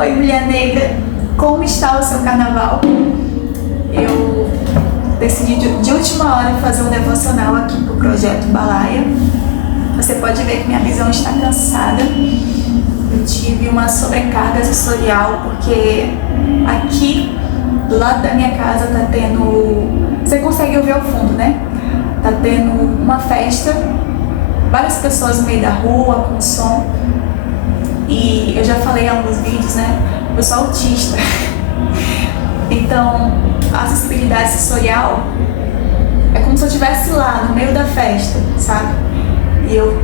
Oi, mulher negra, como está o seu carnaval? Eu decidi de última hora fazer um devocional aqui pro Projeto Balaia. Você pode ver que minha visão está cansada. Eu tive uma sobrecarga sensorial porque aqui do lado da minha casa tá tendo... Você consegue ouvir ao fundo, né? Tá tendo uma festa, várias pessoas no meio da rua com som. E eu já falei em alguns vídeos, né? Eu sou autista. Então, a acessibilidade sensorial é como se eu estivesse lá no meio da festa, sabe? E eu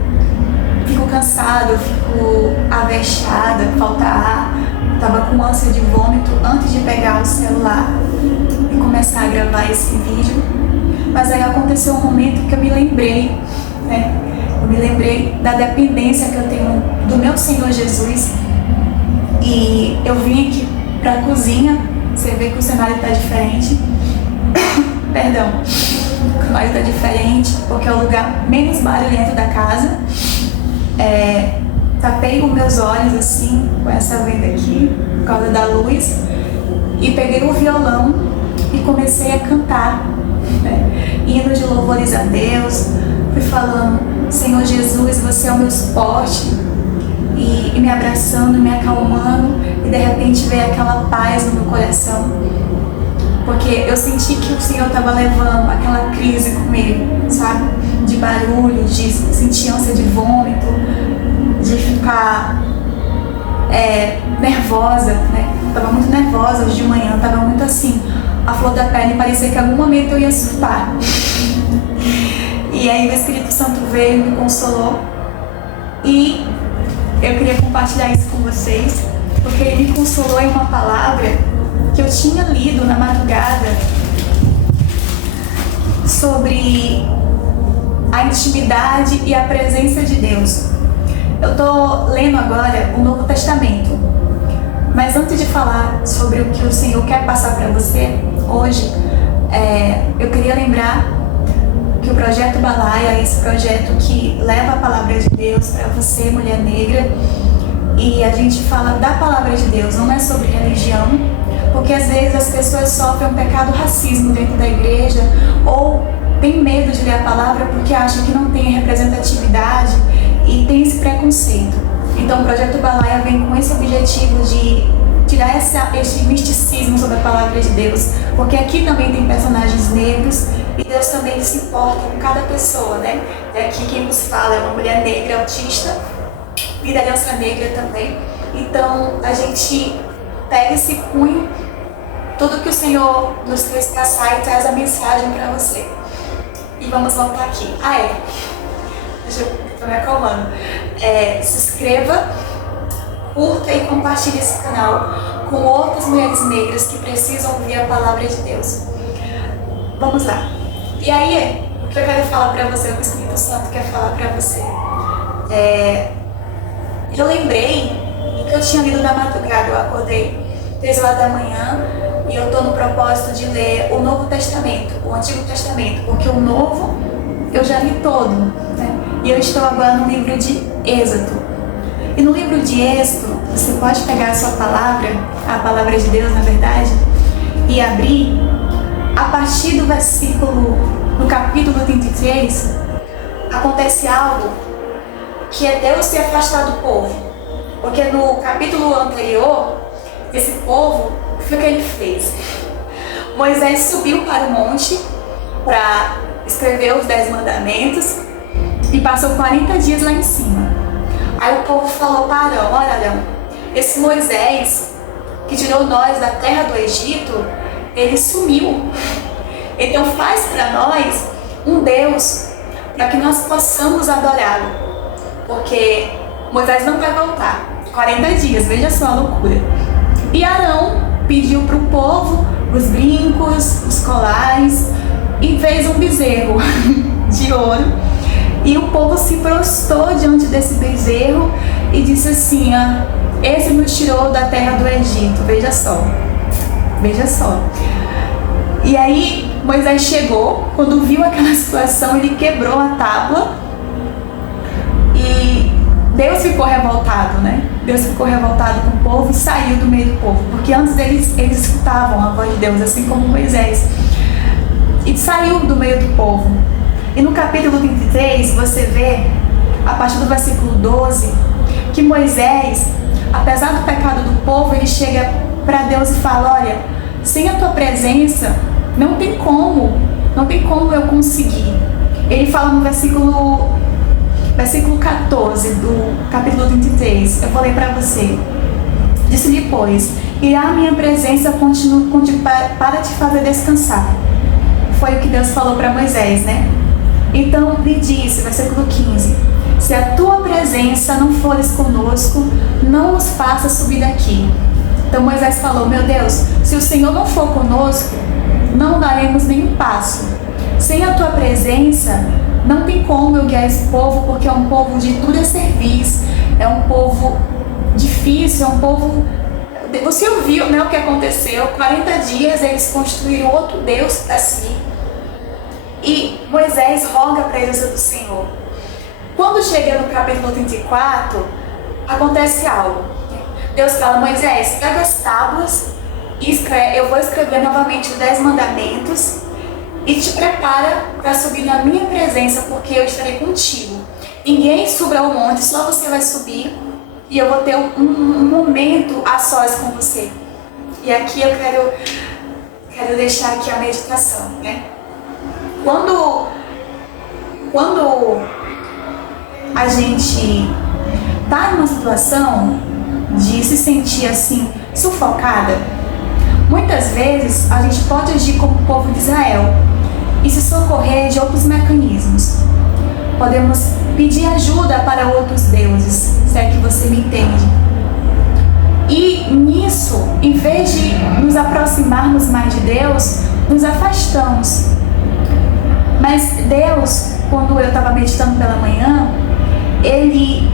fico cansada, eu fico avexada, falta ar. Tava com ânsia de vômito antes de pegar o celular e começar a gravar esse vídeo. Mas aí aconteceu um momento que eu me lembrei, né? Eu me lembrei da dependência que eu tenho do meu Senhor Jesus. E eu vim aqui pra cozinha. Você vê que o cenário tá diferente. Perdão. O cenário tá diferente porque é o lugar menos barulhento da casa. Tapei os meus olhos assim, com essa venda aqui, por causa da luz. E peguei o violão e comecei a cantar, né? Hinos de louvores a Deus. Fui falando: Senhor Jesus, você é o meu suporte, e me abraçando, me acalmando, e de repente veio aquela paz no meu coração, porque eu senti que o Senhor estava levando aquela crise comigo, sabe? De barulho, de sentir ânsia de vômito, de ficar nervosa, né? Tava muito nervosa hoje de manhã, tava muito assim, a flor da pele, parecia que em algum momento eu ia surtar. E aí o Espírito Santo veio, me consolou, e eu queria compartilhar isso com vocês, porque ele me consolou em uma palavra que eu tinha lido na madrugada sobre a intimidade e a presença de Deus. Eu tô lendo agora o Novo Testamento, mas antes de falar sobre o que o Senhor quer passar para você hoje, eu queria lembrar que o Projeto Balaia é esse projeto que leva a palavra de Deus para você, mulher negra, e a gente fala da palavra de Deus, não é sobre religião, porque às vezes as pessoas sofrem um pecado racismo dentro da igreja, ou tem medo de ler a palavra porque acham que não tem representatividade e tem esse preconceito. Então o Projeto Balaia vem com esse objetivo de tirar esse misticismo sobre a palavra de Deus, porque aqui também tem personagens negros e Deus também se importa com cada pessoa, né? Aqui quem nos fala é uma mulher negra autista e da Aliança Negra também. Então a gente pega esse punho, tudo que o Senhor nos fez passar, e traz a mensagem para você. E vamos voltar aqui. Deixa eu tô me acalmando. Se inscreva, curta e compartilhe esse canal com outras mulheres negras que precisam ouvir a palavra de Deus. Vamos lá. E aí, o que eu quero falar pra você, o que o Espírito Santo quer falar pra você? Eu lembrei que eu tinha lido na madrugada, eu acordei 3 horas da manhã e eu tô no propósito de ler o Novo Testamento, o Antigo Testamento, porque o Novo eu já li todo, né? E eu estou agora no livro de Êxodo. E no livro de Êxodo, você pode pegar a sua palavra, a palavra de Deus na verdade, e abrir a partir do versículo, no capítulo 33, acontece algo que é Deus se afastar do povo. Porque no capítulo anterior, esse povo, o que ele fez? Moisés subiu para o monte para escrever os 10 mandamentos e passou 40 dias lá em cima. Aí o povo falou para Arão: olha, Arão, esse Moisés que tirou nós da terra do Egito, ele sumiu. Então faz para nós um Deus para que nós possamos adorá-lo, porque Moisés não vai voltar. 40 dias, veja só a loucura. E Arão pediu para o povo os brincos, os colares, e fez um bezerro de ouro. E o povo se prostrou diante desse bezerro e disse assim: esse nos tirou da terra do Egito. Veja só. Veja só. E aí Moisés chegou, quando viu aquela situação, ele quebrou a tábua e Deus ficou revoltado, né? Deus ficou revoltado com o povo e saiu do meio do povo, porque antes eles escutavam a voz de Deus, assim como Moisés, e saiu do meio do povo. E no capítulo 23 você vê, a partir do versículo 12, que Moisés, apesar do pecado do povo, ele chega para Deus e fala: olha, sem a tua presença não tem como eu conseguir. Ele fala no versículo 14 do capítulo 23, eu vou ler para você. Disse-lhe, pois, irá a minha presença para te fazer descansar. Foi o que Deus falou para Moisés, né? Então lhe disse, versículo 15, se a tua presença não fores conosco, não nos faça subir daqui. Então Moisés falou: meu Deus, se o Senhor não for conosco, não daremos nenhum passo. Sem a tua presença, não tem como eu guiar esse povo, porque é um povo de dura cerviz, é um povo difícil, é um povo... Você ouviu, né, o que aconteceu? 40 dias eles construíram outro Deus para si. E Moisés roga a presença do Senhor. Quando chega no capítulo 34, acontece algo. Deus fala: Moisés, pega as tábuas e eu vou escrever novamente os 10 mandamentos e te prepara para subir na minha presença, porque eu estarei contigo. Ninguém suba ao monte, só você vai subir e eu vou ter um momento a sós com você. E aqui eu quero deixar aqui a meditação, né? Quando a gente está numa situação de se sentir assim, sufocada, muitas vezes a gente pode agir como o povo de Israel e se socorrer de outros mecanismos. Podemos pedir ajuda para outros deuses, se é que você me entende. E nisso, em vez de nos aproximarmos mais de Deus, nos afastamos. Mas Deus, quando eu estava meditando pela manhã, Ele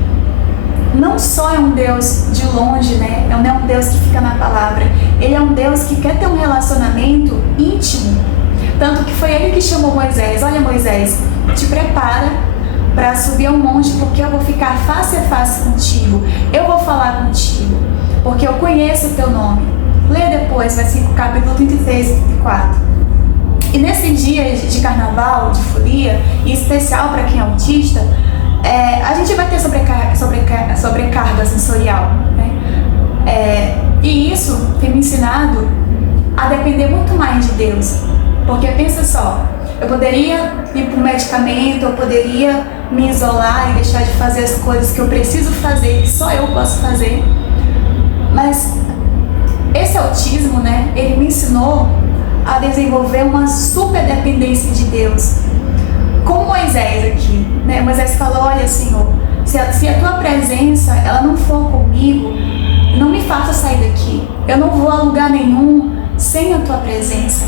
não só é um Deus de longe, né? Não é um Deus que fica na palavra. Ele é um Deus que quer ter um relacionamento íntimo. Tanto que foi Ele que chamou Moisés: olha, Moisés, te prepara para subir ao monte, porque eu vou ficar face a face contigo. Eu vou falar contigo, porque eu conheço o teu nome. Lê depois, versículo capítulo 33 e 34. E nesse dia de carnaval, de folia, em especial para quem é autista, a gente vai ter sobrecarga sensorial, né? E isso tem me ensinado a depender muito mais de Deus. Porque pensa só, eu poderia ir para um medicamento, eu poderia me isolar e deixar de fazer as coisas que eu preciso fazer, que só eu posso fazer. Mas esse autismo, né, ele me ensinou a desenvolver uma super dependência de Deus. Como Moisés aqui, né? Moisés falou: olha, Senhor, se a tua presença ela não for comigo, não me faça sair daqui. Eu não vou a lugar nenhum sem a tua presença.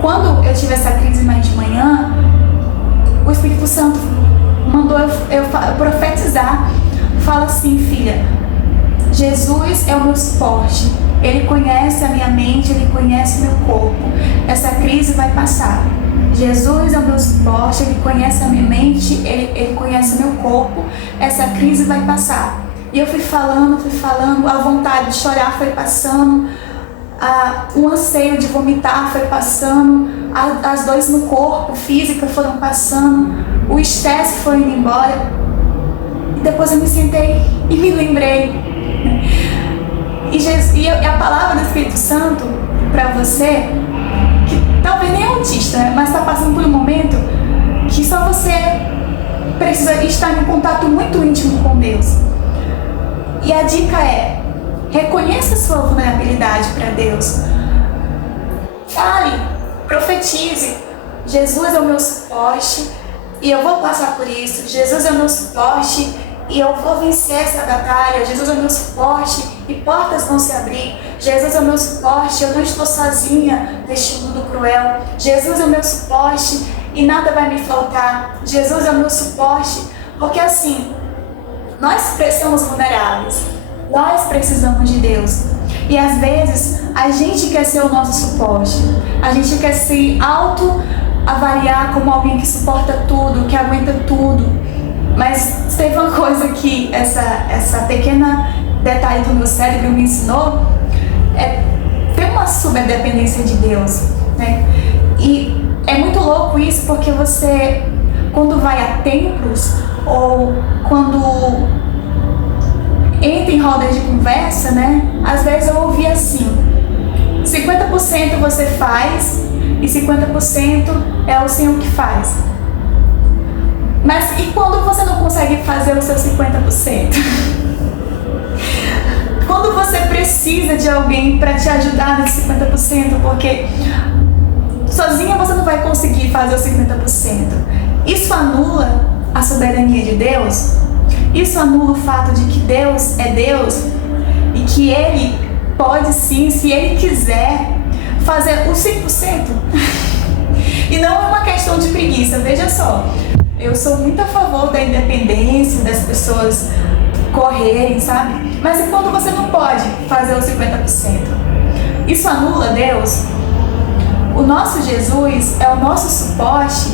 Quando eu tive essa crise mais de manhã, o Espírito Santo mandou eu profetizar. Fala assim: filha, Jesus é o meu suporte. Ele conhece a minha mente, Ele conhece o meu corpo. Essa crise vai passar. Jesus é o meu suporte, Ele conhece a minha mente, Ele conhece o meu corpo. Essa crise vai passar. E eu fui falando, a vontade de chorar foi passando, o anseio de vomitar foi passando, as dores no corpo, física, foram passando, o estresse foi indo embora. E depois eu me sentei e me lembrei. E a palavra do Espírito Santo para você, que talvez nem é autista, né, mas está passando por um momento que só você precisa estar em contato muito íntimo com Deus. E a dica é: reconheça a sua vulnerabilidade para Deus. Fale, profetize: Jesus é o meu suporte e eu vou passar por isso. Jesus é o meu suporte e eu vou vencer essa batalha. Jesus é o meu suporte e portas vão se abrir. Jesus é o meu suporte, eu não estou sozinha neste mundo cruel. Jesus é o meu suporte e nada vai me faltar. Jesus é o meu suporte, porque assim, nós somos vulneráveis, nós precisamos de Deus. E às vezes a gente quer ser o nosso suporte, a gente quer se auto-avaliar como alguém que suporta tudo, que aguenta tudo. Mas teve uma coisa que essa pequena detalhe do meu cérebro me ensinou, ter uma subdependência de Deus, né? E é muito louco isso, porque você, quando vai a templos ou quando entra em rodas de conversa, né? Às vezes eu ouvi assim: 50% você faz e 50% é o Senhor que faz. Mas e quando você não consegue fazer o seu 50%? Quando você precisa de alguém para te ajudar nesse 50%, porque sozinha você não vai conseguir fazer os 50%. Isso anula a soberania de Deus? Isso anula o fato de que Deus é Deus e que Ele pode sim, se Ele quiser, fazer os 100%? E não é uma questão de preguiça, veja só. Eu sou muito a favor da independência, das pessoas correrem, sabe? Mas e quando você não pode fazer os 50%? Isso anula Deus? O nosso Jesus é o nosso suporte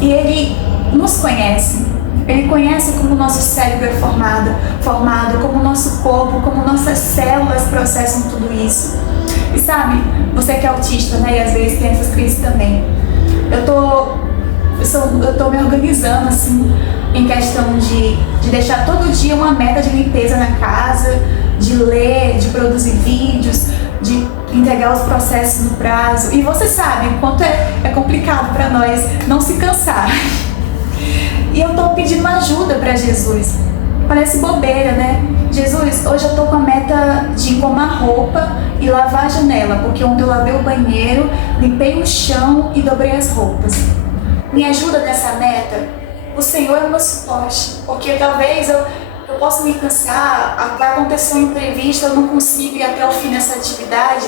e Ele nos conhece. Ele conhece como o nosso cérebro é formado, como o nosso corpo, como nossas células processam tudo isso. E sabe, você que é autista, né, e às vezes tem essas crises também. Eu tô me organizando assim, em questão de deixar todo dia uma meta de limpeza na casa, de ler, de produzir vídeos, de entregar os processos no prazo. E você sabe o quanto é complicado para nós não se cansar. E eu tô pedindo ajuda para Jesus. Parece bobeira, né? Jesus, hoje eu tô com a meta de engomar roupa e lavar a janela, porque ontem eu lavei o banheiro, limpei o chão e dobrei as roupas. Me ajuda nessa meta? O Senhor é o meu suporte, porque talvez eu possa me cansar, vai acontecer um imprevisto, eu não consigo ir até o fim dessa atividade.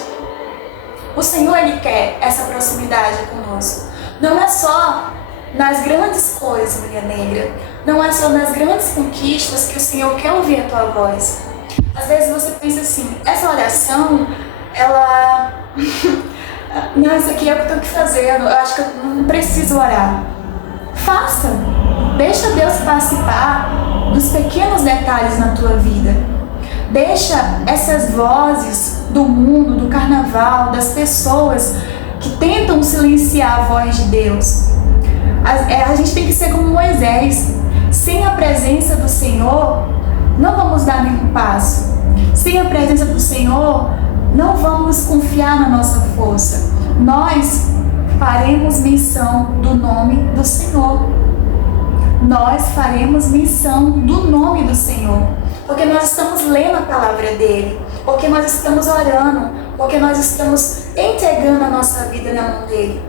O Senhor, Ele quer essa proximidade conosco. Não é só nas grandes coisas, mulher negra. Não é só nas grandes conquistas que o Senhor quer ouvir a tua voz. Às vezes você pensa assim, essa oração, ela... não, isso aqui é o que eu tenho que fazer, eu acho que eu não preciso orar. Faça. Deixa Deus participar dos pequenos detalhes na tua vida. Deixa essas vozes do mundo, do carnaval, das pessoas que tentam silenciar a voz de Deus. A gente tem que ser como Moisés. Sem a presença do Senhor, não vamos dar nenhum passo. Sem a presença do Senhor, não vamos confiar na nossa força. Nós faremos menção do nome do Senhor. Nós faremos menção do nome do Senhor. Porque nós estamos lendo a palavra dele. Porque nós estamos orando. Porque nós estamos entregando a nossa vida na mão dele.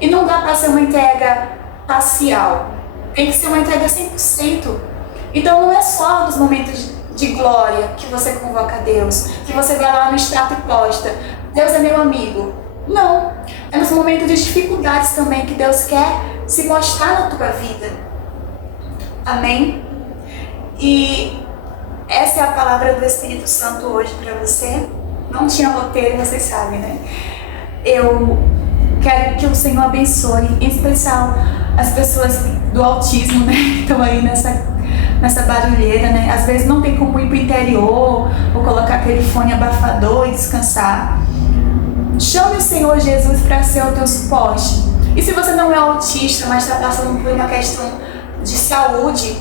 E não dá para ser uma entrega parcial. Tem que ser uma entrega 100%. Então não é só nos momentos de glória que você convoca Deus, que você vai lá no extrato e posta: Deus é meu amigo. Não. É nos momentos de dificuldades também que Deus quer se mostrar na tua vida. Amém? E essa é a palavra do Espírito Santo hoje para você. Não tinha roteiro, vocês sabem, né? Eu quero que o Senhor abençoe, em especial as pessoas do autismo, né? Que estão aí nessa barulheira, né? Às vezes não tem como ir pro interior ou colocar aquele fone abafador e descansar. Chame o Senhor Jesus para ser o teu suporte. E se você não é autista, mas está passando por uma questão de saúde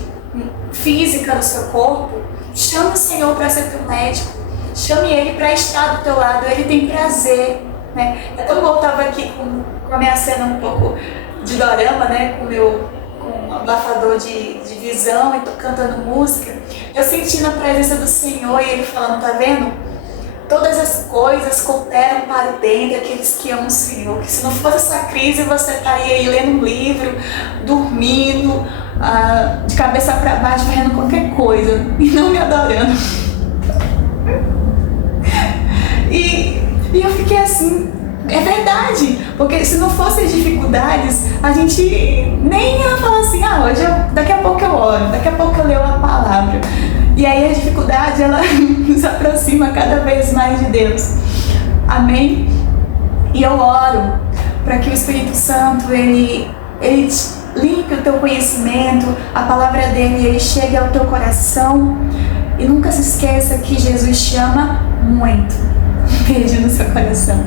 física no seu corpo, chame o Senhor para ser teu médico. Chame Ele para estar do teu lado. Ele tem prazer, né? Quando eu estava aqui com a minha cena um pouco de dorama, né? Com um abafador de visão e tô cantando música, eu senti na presença do Senhor e Ele falando: tá vendo? Todas as coisas cooperam para o bem daqueles que amam o Senhor. Que se não fosse essa crise, você estaria aí lendo um livro, dormindo, de cabeça para baixo, fazendo qualquer coisa e não me adorando. E eu fiquei assim, é verdade, porque se não fossem as dificuldades, a gente nem ia falar assim: hoje daqui a pouco eu oro, daqui a pouco eu leio a palavra. E aí a dificuldade, ela nos aproxima cada vez mais de Deus. Amém? E eu oro para que o Espírito Santo, ele limpe o teu conhecimento, a palavra dele ele chegue ao teu coração. E nunca se esqueça que Jesus te ama muito. Um beijo no seu coração.